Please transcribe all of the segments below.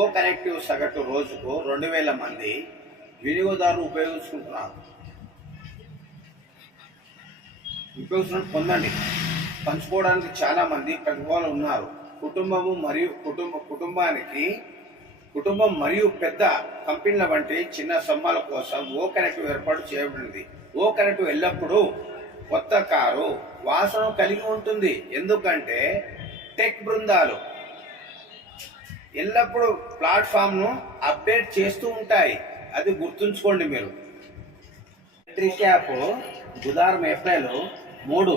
ఓ connective సగటు రోజుకు 2000 మంది వినియోగదారులు ఉపయోగించుకుంటున్నారు. పొందండి. పంచుకోవడానికి చాలా మంది ప్రతిభాలు ఉన్నారు. కుటుంబం మరియు పెద్ద కంపెనీల వంటి చిన్న సొమ్ముల కోసం ఓ కనెక్టివ్ ఏర్పాటు చేయబడింది. ఓ కనెక్టివ్ ఎల్లప్పుడూ కొత్త కారు వాసన కలిగి ఉంటుంది, ఎందుకంటే టెక్ బృందాలు ఎల్లప్పుడూ ప్లాట్ఫామ్ను అప్డేట్ చేస్తూ ఉంటాయి. అది గుర్తుంచుకోండి మీరు. రీక్యాప్. బుధవారం ఏప్రిల్ 3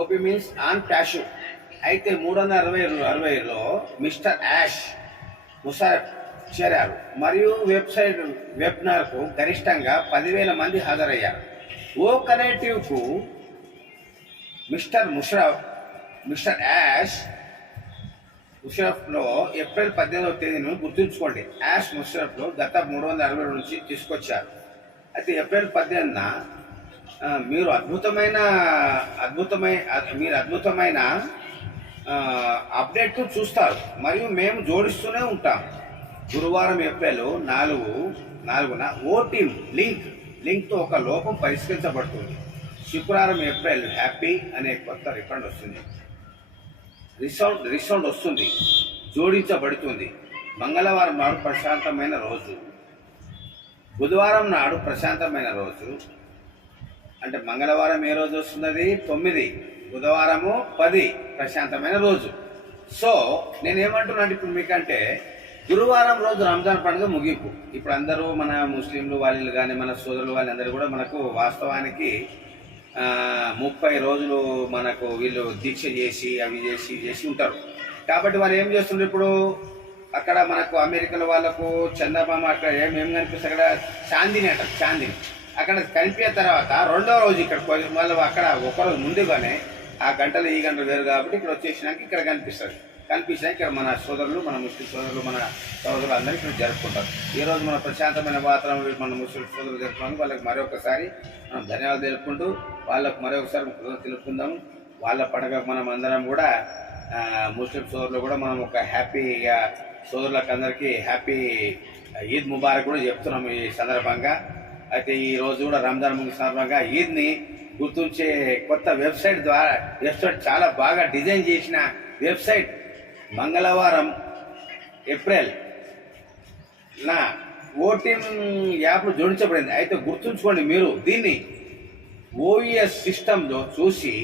ఓపీ మీన్స్ ఆన్ ప్యాషివ్. అయితే 360లో మిస్టర్ యాష్ ముషరఫ్ చేరారు మరియు వెబ్నార్కు గరిష్టంగా 10,000 మంది హాజరయ్యారు. ఓ కనెక్టివ్కు మిస్టర్ యాష్ ముషరఫ్లో ఏప్రిల్ 18వ తేదీను గుర్తుంచుకోండి. యాష్ ముషరఫ్లో గత 360 నుంచి తీసుకొచ్చారు. అయితే ఏప్రిల్ 18న మీరు అద్భుతమైన అప్డేట్ చూస్తారు మరియు మేము జోడిస్తూనే ఉంటాం. గురువారం ఏప్రిల్ 4న ఓటీమ్ లింక్తో ఒక లోపం పరిష్కరించబడుతుంది. శుక్రవారం ఏప్రిల్ హ్యాపీ అనే కొత్త రిసౌండ్ వస్తుంది, జోడించబడుతుంది. మంగళవారం నాడు ప్రశాంతమైన రోజు. బుధవారం నాడు ప్రశాంతమైన రోజు. అంటే మంగళవారం ఏ రోజు వస్తున్నది? 9. బుధవారము 10 ప్రశాంతమైన రోజు. సో నేనేమంటున్నాను ఇప్పుడు మీకంటే, గురువారం రోజు రంజాన్ పండుగ ముగింపు. ఇప్పుడు అందరూ మన ముస్లింలు వాళ్ళు కానీ మన సోదరులు వాళ్ళందరూ కూడా మనకు వాస్తవానికి 30 రోజులు మనకు వీళ్ళు దీక్ష చేసి అవి చేసి ఉంటారు. కాబట్టి వాళ్ళు ఏం చేస్తుండ్రు ఇప్పుడు అక్కడ మనకు అమెరికాలో వాళ్ళకు చందమామ అక్కడ ఏం కనిపిస్తుంది, అక్కడ చాందిని అంటారు. చాందిని అక్కడ కనిపించిన తర్వాత 2వ రోజు ఇక్కడ మళ్ళీ అక్కడ ఒకరోజు ముందుగానే ఆ గంటలు ఈ గంటలు వేరు కాబట్టి ఇక్కడ వచ్చేసినాక ఇక్కడ కనిపించినాక ఇక్కడ మన సోదరులు, మన ముస్లిం సోదరులు, మన సోదరులు అందరూ ఇక్కడ జరుపుకుంటారు. ఈరోజు మన ప్రశాంతమైన వాతావరణం మన ముస్లిం సోదరులు జరుపుకున్నాము. వాళ్ళకి మరొకసారి మనం ధన్యవాదాలు తెలుపుకుంటూ వాళ్ళకు మరొకసారి తెలుపుకుందాము. వాళ్ళ పండుగ మనం అందరం కూడా ముస్లిం సోదరులు కూడా మనం ఒక హ్యాపీగా సోదరులకు అందరికీ హ్యాపీ ఈద్ ముబారక్ కూడా చెప్తున్నాము ఈ సందర్భంగా. అయితే ఈ రోజు కూడా రంజాన్ ముగిసిన సందర్భంగా ఈద్ని గుర్తుంచే కొత్త వెబ్సైట్ చాలా బాగా డిజైన్ చేసిన వెబ్సైట్ మంగళవారం ఏప్రిల్ ఓటీమ్ యాప్లో జోడించబడింది. అయితే గుర్తుంచుకోండి, మీరు దీన్ని ఓఈఎస్ సిస్టంలో చూసి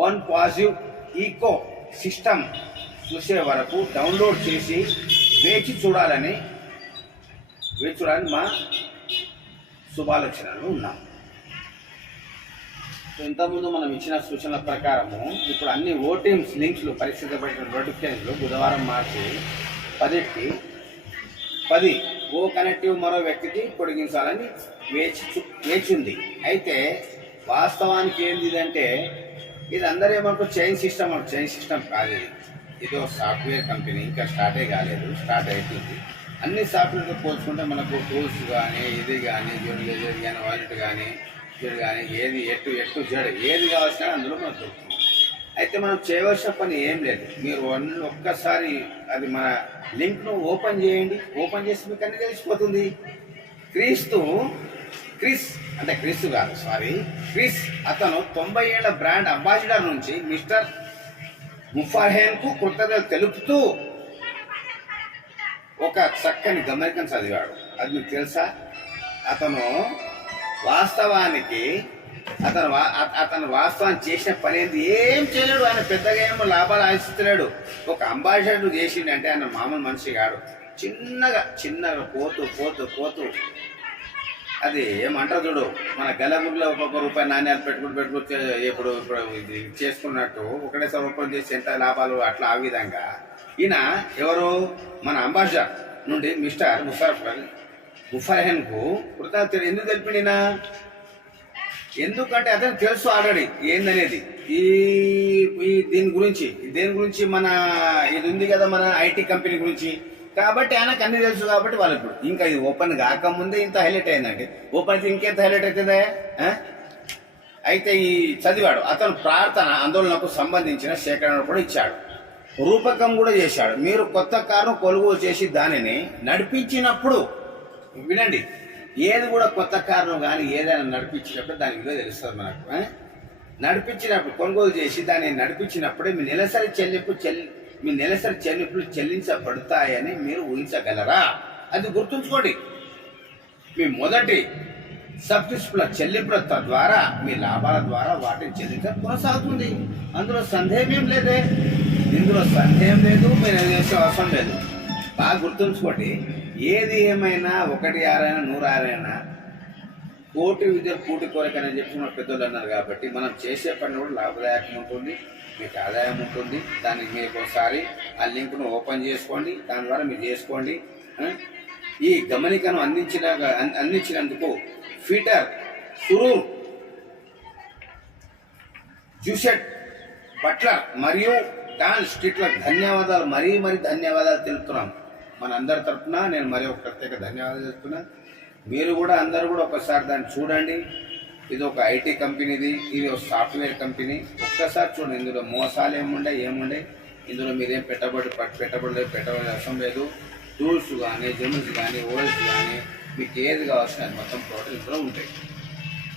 వన్ పాజిటివ్ ఈకో సిస్టమ్ చూసే వరకు డౌన్లోడ్ చేసి వేచి చూడాలని మా శుభాలోచనలు ఉన్నాం. ఇంతకుముందు మనం ఇచ్చిన సూచనల ప్రకారము ఇప్పుడు అన్ని ఓటీమ్స్ లింక్స్లు పరిశీలించబడిన నోటిఫికేషన్లు బుధవారం మార్చి 10కి 10 ఓ కనెక్టివ్ మరో వ్యక్తికి పొడిగించాలని వేచింది. అయితే వాస్తవానికి ఏంటిదంటే ఇది అందరూ ఏమంటారు చైన్ సిస్టమ్ కాదు. ఇది ఒక సాఫ్ట్వేర్ కంపెనీ, ఇంకా స్టార్టే కాలేదు, స్టార్ట్ అవుతుంది. అన్ని సాఫ్ట్వేర్తో పోల్చుకుంటే మనకు టూల్స్ కానీ ఇది కానీ జూనియర్ కానీ వాలెట్ కానీ ఏది ఎట్టు జడ్ ఏది కావాల్సిన అందులో మనకు దొరుకుతుంది. అయితే మనం చేయవలసిన పని ఏం లేదు. మీరు ఒక్కసారి అది మన లింక్ను ఓపెన్ చేయండి. ఓపెన్ చేసి మీకు అన్ని తెలిసిపోతుంది. క్రిస్ అతను 90 ఏళ్ల బ్రాండ్ అంబాసిడర్ నుంచి మిస్టర్ ముఫర్హేన్కు కృతజ్ఞతలు తెలుపుతూ ఒక చక్కని గమనికను చదివాడు. అది మీకు తెలుసా? అతను వాస్తవానికి చేసిన పని ఏంది? ఏం చేయలేడు. ఆయన పెద్దగా ఏమో లాభాలు ఆశిస్తలేడు. ఒక అంబాసిడర్ చేసిండంటే ఆయన మామూలు మనిషి కాడు. చిన్నగా పోతూ అది ఏమంటారు చూడు, మన గలముడిలో ఒక్కొక్క రూపాయి నాణ్యాలు పెట్టుకుంటూ ఇప్పుడు ఇది చేసుకున్నట్టు ఒకటేసారి ఓపెన్ చేసి ఎంత లాభాలు అట్లా ఆ విధంగా ఈయన ఎవరు మన అంబాసిడర్ నుండి మిస్టర్ ముఫర్హేన్కు కృతజ్ఞతలు ఎందుకు తెలిపినా? ఎందుకంటే అతను తెలుసు ఆల్రెడీ ఏందనేది దేని గురించి మన ఇది ఉంది కదా, మన ఐటీ కంపెనీ గురించి. కాబట్టి ఆయనకు అన్ని తెలుసు. కాబట్టి వాళ్ళకు ఇంకా ఇది ఓపెన్ కాకముందే ఇంత హైలైట్ అయిందండి. ఓపెన్ అయితే ఇంకెంత హైలైట్ అవుతుందా? అయితే ఈ చదివాడు. అతను ప్రార్థన ఆందోళనకు సంబంధించిన సేకరణ కూడా ఇచ్చాడు. రూపకం కూడా చేశాడు. మీరు కొత్త కారును కొనుగోలు చేసి దానిని నడిపించినప్పుడు, వినండి, ఏది కూడా కొత్త కారును కానీ ఏదైనా నడిపించినప్పుడు దాని విలువ తెలుస్తుంది మనకు. నడిపించినప్పుడు, కొనుగోలు చేసి దాన్ని నడిపించినప్పుడే మీ నెలసరి చెల్లింపులు చెల్లించబడతాయని మీరు ఊహించగలరా? అది గుర్తుంచుకోండి. మీ మొదటి సబ్స్క్రిప్షన్ల చెల్లింపుల ద్వారా మీ లాభాల ద్వారా వాటిని చెల్లించడం కొనసాగుతుంది. అందులో సందేహం ఏం లేదే, ఇందులో సందేహం లేదు, మీరు చేసే అవసరం లేదు. బాగా గుర్తుంచుకోండి. ఏది ఏమైనా 1 6 100 6 కోటి విద్య కూటి కోరికని చెప్పి మన పెద్దలు అన్నారు. కాబట్టి మనం చేసే పని కూడా లాభదాయకం ఉంటుంది, మీకు ఆదాయం ఉంటుంది. దానికి మీరు ఒకసారి ఆ లింక్ను ఓపెన్ చేసుకోండి, దాని ద్వారా మీరు చేసుకోండి. ఈ గమనికను అందించినందుకు ఫీటర్, సురూర్, జూసెట్, బట్లర్ మరియు డాన్ స్ట్రీట్లకు ధన్యవాదాలు, మరీ ధన్యవాదాలు తెలుపుతున్నాం. మనందరి తరఫున నేను మరి ఒక ప్రత్యేక ధన్యవాదాలు చెప్తున్నాను. మీరు కూడా అందరూ కూడా ఒకసారి దాన్ని చూడండి. ఇది ఒక ఐటీ కంపెనీది, ఇది ఒక సాఫ్ట్వేర్ కంపెనీ. ఒక్కసారి చూడండి. ఇందులో మోసాలు ఏముండే ఇందులో మీరేం పెట్టబడి అవసరం లేదు. టూల్స్ కానీ, జెమ్స్ కానీ, ఓల్స్ కానీ, మీకు ఏది కావాల్సిన అది మొత్తం టోటల్ ఇందులో ఉంటాయి.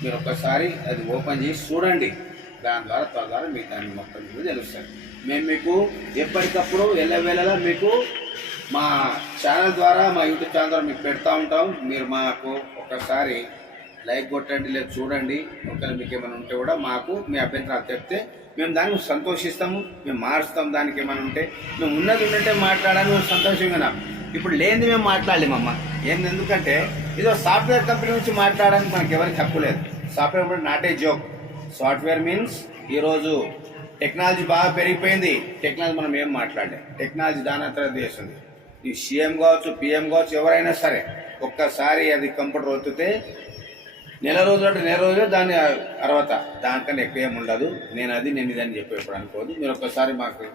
మీరు ఒక్కసారి అది ఓపెన్ చేసి చూడండి. దాని ద్వారా మీకు దాన్ని మొత్తం మీకు తెలుస్తుంది. మేము మీకు ఎప్పటికప్పుడు ఎల్లవేళలా మీకు మా ఛానల్ ద్వారా, మా యూట్యూబ్ ఛానల్ ద్వారా మీకు పెడతా ఉంటాం. మీరు మాకు ఒకసారి లైక్ కొట్టండి, లేదా చూడండి. ఒకవేళ మీకు ఏమైనా ఉంటే కూడా మాకు మీ అభ్యంతరాలు చెప్తే మేము దానికి సంతోషిస్తాము, మేము మారుస్తాం. దానికి ఏమైనా ఉంటే మేము ఉన్నట్టే మాట్లాడాలని మేము సంతోషంగా. ఇప్పుడు లేనిది మేము మాట్లాడలేమమ్మ. ఎందుకంటే ఇదో సాఫ్ట్వేర్ కంపెనీ నుంచి మాట్లాడడానికి మనకి ఎవరికి హక్కు లేదు. సాఫ్ట్వేర్ అంటే not a joke. Software means ఈరోజు టెక్నాలజీ బాగా పెరిగిపోయింది. టెక్నాలజీ మనం ఏం మాట్లాడలేం. టెక్నాలజీ దానంతరం చేస్తుంది. ఈ సీఎం కావచ్చు, పిఎం కావచ్చు, ఎవరైనా సరే ఒక్కసారి అది కంప్యూటర్ ఒత్తితే నెల రోజులు దాన్ని అర్హత, దానికన్నా ఎక్కువ ఏమి ఉండదు. నేను ఇది అని చెప్పి ఎప్పుడు అనుకోదు. మీరు ఒక్కసారి మాకు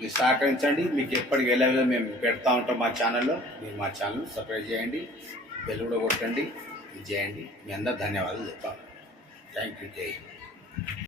మీరు సహకరించండి. మీకు ఎప్పటికి వెళ్ళేలా మేము పెడతా ఉంటాం మా ఛానల్లో. మీరు మా ఛానల్ సబ్స్క్రైబ్ చేయండి, బెల్ కూడా కొట్టండి, ఇది చేయండి. మీ అందరూ ధన్యవాదాలు చెప్తాం. Thank you. జై హింద్.